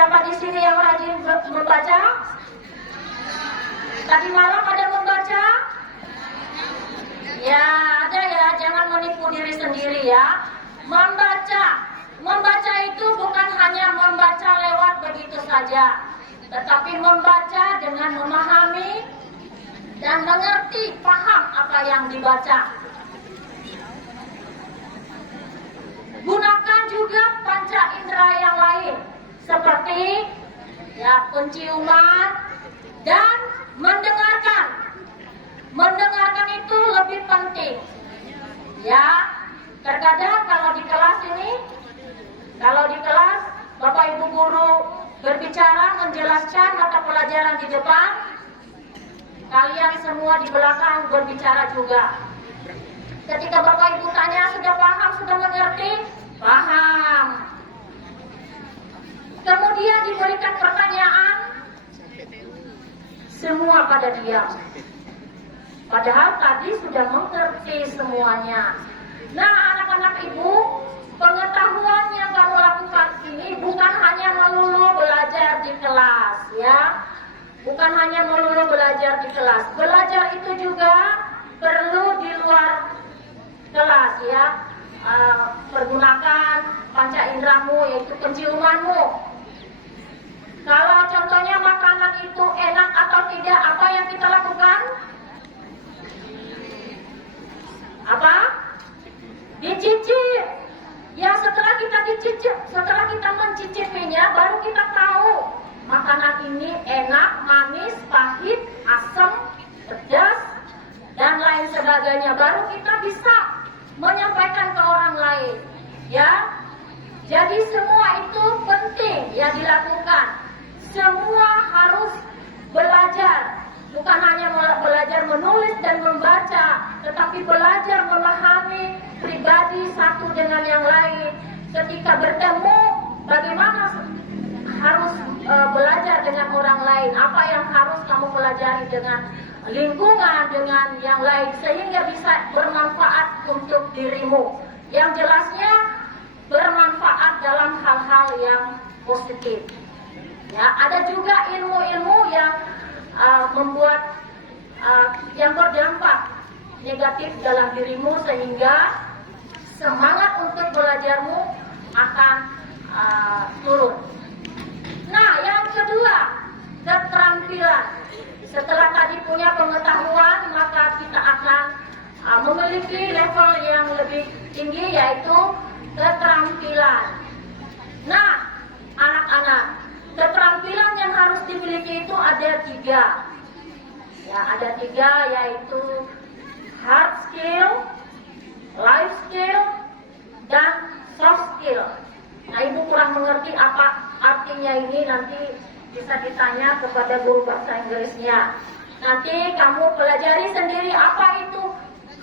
Siapa di sini yang rajin membaca? Tadi malam ada membaca? Ya, ada ya. Jangan menipu diri sendiri ya. Membaca itu bukan hanya membaca lewat begitu saja, tetapi membaca dengan memahami dan mengerti, paham apa yang dibaca. Gunakan juga panca indera yang lain seperti ya penciuman dan mendengarkan. Mendengarkan itu lebih penting. Ya, terkadang kalau di kelas Bapak Ibu guru berbicara menjelaskan mata pelajaran di depan, kalian semua di belakang berbicara juga. Ketika Bapak Ibu tanya, sudah paham, sudah mengerti? Paham. Kemudian diberikan pertanyaan, semua pada diam. Padahal tadi sudah mengerti semuanya. Nah, anak-anak ibu, pengetahuan yang kamu lakukan ini bukan hanya melulu belajar di kelas, ya. Bukan hanya melulu belajar di kelas. Belajar itu juga perlu di luar kelas, ya. Pergunakan panca inderamu, yaitu penciumanmu. Kalau contohnya makanan itu enak atau tidak, apa yang kita lakukan? Apa? Dicicip. Ya, setelah kita mencicipinya, baru kita tahu makanan ini enak, manis, pahit, asam, pedas, dan lain sebagainya. Baru kita bisa menyampaikan ke orang lain. Ya, jadi semua itu penting yang dilakukan. Semua harus belajar. Bukan hanya belajar menulis dan membaca, tetapi belajar memahami pribadi satu dengan yang lain. Ketika bertemu, bagaimana harus belajar dengan orang lain, apa yang harus kamu pelajari dengan lingkungan, dengan yang lain, sehingga bisa bermanfaat untuk dirimu. Yang jelasnya bermanfaat dalam hal-hal yang positif. Ya, ada juga ilmu-ilmu yang membuat yang berdampak negatif dalam dirimu, sehingga semangat untuk belajarmu akan turun. Nah, yang kedua, keterampilan. Setelah tadi punya pengetahuan, maka kita akan memiliki level yang lebih tinggi, yaitu keterampilan. Nah, anak-anak, keterampilan yang harus dimiliki itu ada 3. Ya, ada 3, yaitu hard skill, life skill, dan soft skill. Nah, ibu kurang mengerti apa artinya ini, nanti bisa ditanya kepada guru bahasa Inggrisnya. Nanti kamu pelajari sendiri apa itu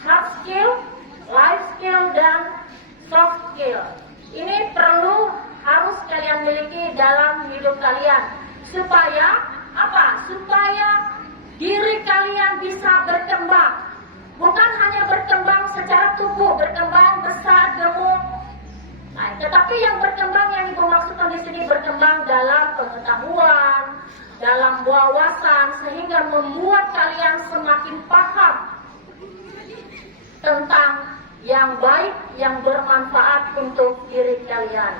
hard skill, life skill, dan soft skill. Ini harus kalian miliki dalam hidup kalian. Supaya apa? Supaya diri kalian bisa berkembang. Bukan hanya berkembang secara tubuh, berkembang besar, gemuk. Nah, tetapi yang berkembang yang ibu maksudkan di sini berkembang dalam pengetahuan, dalam wawasan, sehingga membuat kalian semakin paham tentang yang baik, yang bermanfaat untuk diri kalian.